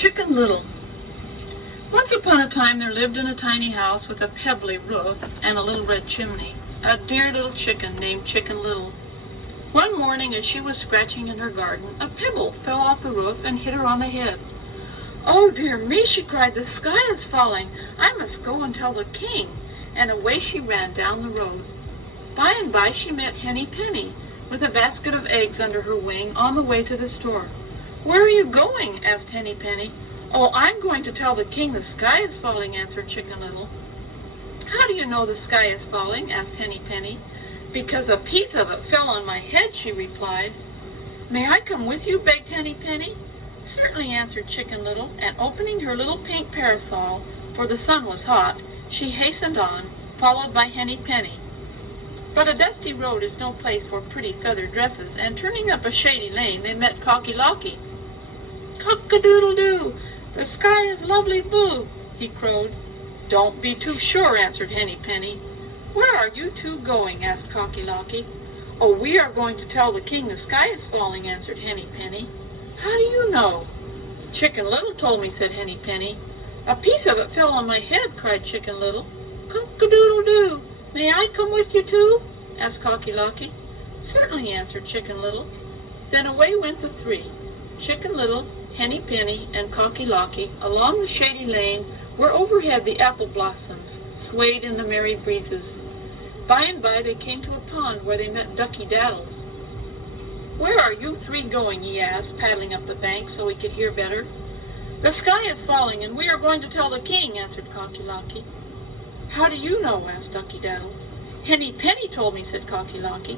Chicken Little. Once upon a time there lived in a tiny house with a pebbly roof and a little red chimney a dear little chicken named Chicken Little. One morning as she was scratching in her garden, a pebble fell off the roof and hit her on the head. "Oh, dear me," she cried, "the sky is falling. I must go and tell the king." And away she ran down the road. By and by she met Henny Penny, with a basket of eggs under her wing, on the way to the store. "Where are you going?" asked Henny Penny. "Oh, I'm going to tell the king the sky is falling," answered Chicken Little. "How do you know the sky is falling?" asked Henny Penny. "Because a piece of it fell on my head," she replied. "May I come with you?" begged Henny Penny. "Certainly," answered Chicken Little, and opening her little pink parasol, for the sun was hot, she hastened on, followed by Henny Penny. But a dusty road is no place for pretty feathered dresses, and turning up a shady lane they met Cocky Locky. "Cock-a-doodle-doo, the sky is lovely blue," he crowed. "Don't be too sure," answered Henny Penny. "Where are you two going?" asked Cocky Locky. "Oh, we are going to tell the king the sky is falling," answered Henny Penny. "How do you know?" "Chicken Little told me," said Henny Penny. "A piece of it fell on my head," cried Chicken Little. "Cock-a-doodle-doo, may I come with you too?" asked Cocky Locky. "Certainly," answered Chicken Little. Then away went the three, Chicken Little, Henny Penny, and Cocky Locky, along the shady lane where overhead the apple blossoms swayed in the merry breezes. By and by they came to a pond where they met Ducky Daddles. "Where are you three going?" he asked, paddling up the bank so he could hear better. "The sky is falling, and we are going to tell the king," answered Cocky Locky. "How do you know?" asked Ducky Daddles. "Henny Penny told me," said Cocky Locky.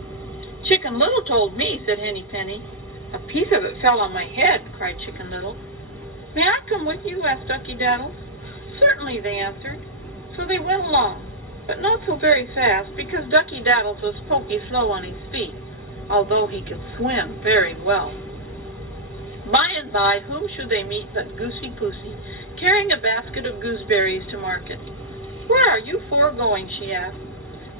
"Chicken Little told me," said Henny Penny. "A piece of it fell on my head," cried Chicken Little. "May I come with you?" asked Ducky Daddles. "Certainly," they answered. So they went along, but not so very fast, because Ducky Daddles was poky slow on his feet, although he could swim very well. By and by, whom should they meet but Goosey Poosey, carrying a basket of gooseberries to market. "Where are you four going?" she asked.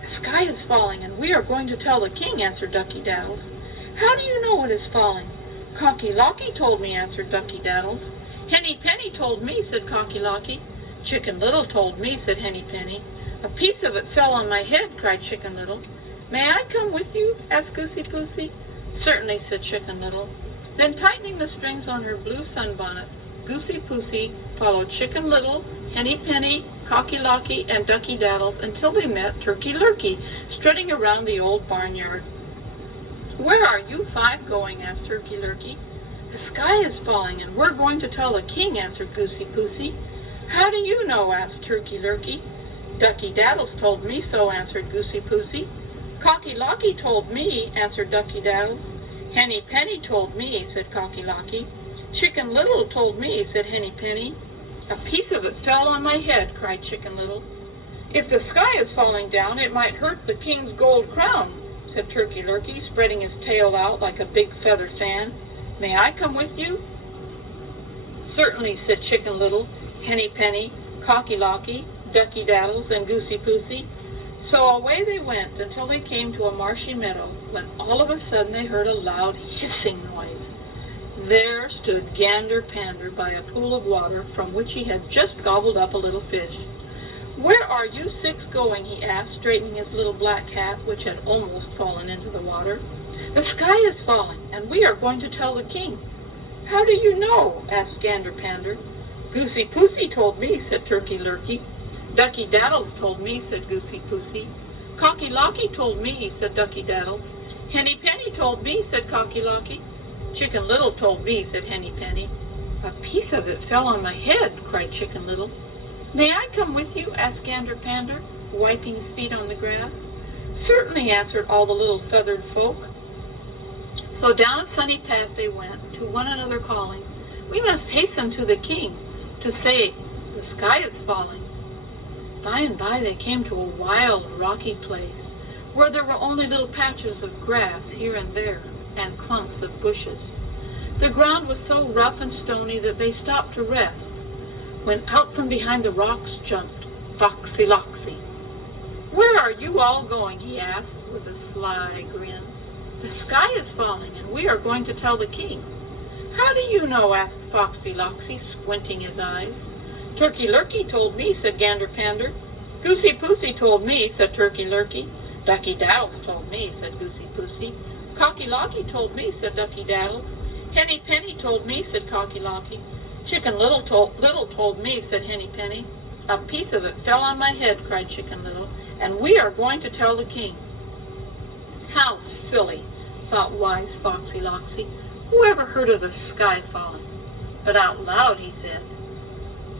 "The sky is falling, and we are going to tell the king," answered Ducky Daddles. "How do you know it is falling?" "Cocky Locky told me," answered Ducky Daddles. "Henny Penny told me," said Cocky Locky. "Chicken Little told me," said Henny Penny. "A piece of it fell on my head," cried Chicken Little. "May I come with you?" asked Goosey Poosey. "Certainly," said Chicken Little. Then tightening the strings on her blue sunbonnet, Goosey Poosey followed Chicken Little, Henny Penny, Cocky Locky, and Ducky Daddles until they met Turkey Lurkey, strutting around the old barnyard. "Where are you five going?" asked Turkey Lurkey. "The sky is falling, and we're going to tell the king," answered Goosey Poosey. "How do you know?" asked Turkey Lurkey. "Ducky Daddles told me so," answered Goosey Poosey. "Cocky Locky told me," answered Ducky Daddles. "Henny Penny told me," said Cocky Locky. "Chicken Little told me," said Henny Penny. "A piece of it fell on my head," cried Chicken Little. "If the sky is falling down, it might hurt the king's gold crown," said Turkey Lurkey, spreading his tail out like a big feathered fan. "May I come with you?" "Certainly," said Chicken Little, Henny Penny, Cocky Locky, Ducky Daddles, and Goosey Poosey. So away they went until they came to a marshy meadow, when all of a sudden they heard a loud hissing noise. There stood Gander Pander by a pool of water from which he had just gobbled up a little fish. "Where are you six going?" he asked, straightening his little black hat, which had almost fallen into the water. "The sky is falling, and we are going to tell the king." "How do you know?" asked Gander Pander. "Goosey Poosey told me," said Turkey Lurkey. "Ducky Daddles told me," said Goosey Poosey. "Cocky Locky told me," said Ducky Daddles. "Henny Penny told me," said Cocky Locky. "Chicken Little told me," said Henny Penny. "A piece of it fell on my head," cried Chicken Little. "May I come with you?" asked Gander Pander, wiping his feet on the grass. "Certainly," answered all the little feathered folk. So down a sunny path they went, to one another calling, "We must hasten to the king, to say the sky is falling." By and by they came to a wild, rocky place, where there were only little patches of grass here and there, and clumps of bushes. The ground was so rough and stony that they stopped to rest, when out from behind the rocks jumped Foxy Loxy. "Where are you all going?" he asked, with a sly grin. "The sky is falling, and we are going to tell the king." How do you know? Asked Foxy Loxy, squinting his eyes. Turkey Lurkey told me, said Gander Pander. Goosey Poosey told me, said Turkey Lurkey. Ducky Daddles told me, said Goosey Poosey. Cocky Locky told me, said Ducky Daddles. Henny Penny told me, said Cocky Locky. Chicken Little told me, said Henny Penny. A piece of it fell on my head, cried Chicken Little, and we are going to tell the king. How silly, thought wise Foxy Loxy. Who ever heard of the sky falling? But out loud he said,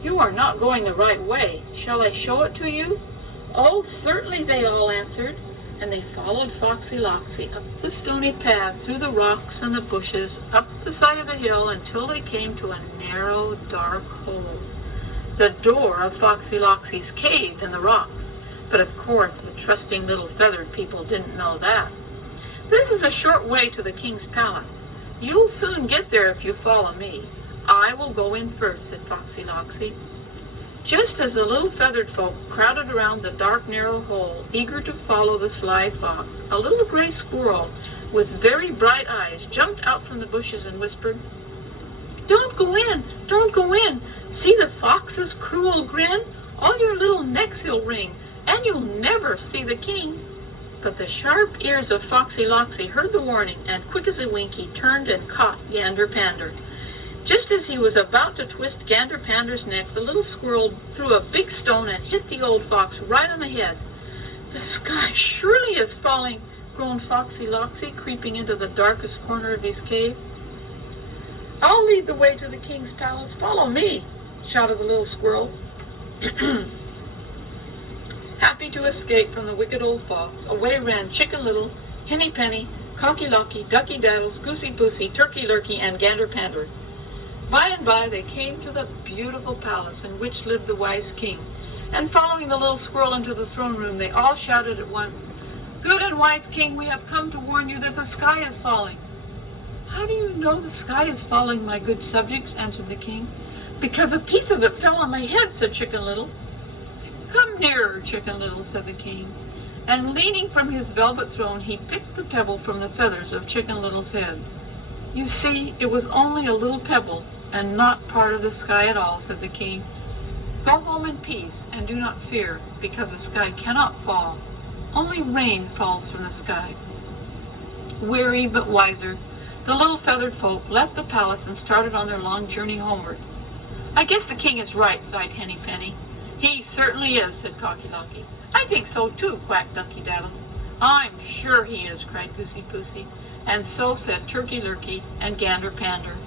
You are not going the right way. Shall I show it to you? Oh, certainly, they all answered, and they followed Foxy Loxy up the stony path, through the rocks and the bushes, up the side of the hill, until they came to a narrow, dark hole. The door of Foxy Loxy's cave in the rocks, but of course the trusting little feathered people didn't know that. This is a short way to the king's palace. You'll soon get there if you follow me. I will go in first, said Foxy Loxy. Just as the little feathered folk crowded around the dark, narrow hole, eager to follow the sly fox, a little gray squirrel with very bright eyes jumped out from the bushes and whispered, Don't go in! Don't go in! See the fox's cruel grin? All your little necks he'll wring, and you'll never see the king. But the sharp ears of Foxy Loxy heard the warning, and quick as a wink he turned and caught Gander Pander. Just as he was about to twist Gander Pander's neck, the little squirrel threw a big stone and hit the old fox right on the head. The sky surely is falling, groaned Foxy Loxy, creeping into the darkest corner of his cave. I'll lead the way to the king's palace. Follow me, shouted the little squirrel. Happy to escape from the wicked old fox, away ran Chicken Little, Henny Penny, Cocky Locky, Ducky Daddles, Goosey Poosey, Turkey Lurkey, and Gander Pander. By and by they came to the beautiful palace in which lived the wise king, and following the little squirrel into the throne room, they all shouted at once, Good and wise king, we have come to warn you that the sky is falling. How do you know the sky is falling, my good subjects? Answered the king. Because a piece of it fell on my head, said Chicken Little. Come nearer, Chicken Little, said the king, and leaning from his velvet throne, he picked the pebble from the feathers of Chicken Little's head. You see, it was only a little pebble, and not part of the sky at all, said the king. Go home in peace, and do not fear, because the sky cannot fall. Only rain falls from the sky. Weary but wiser, the little feathered folk left the palace and started on their long journey homeward. I guess the king is right, sighed Henny Penny. He certainly is, said Cocky Locky. I think so too, quacked Ducky Daddles. I'm sure he is, cried Goosey Poosey, and so said Turkey Lurkey and Gander Pander.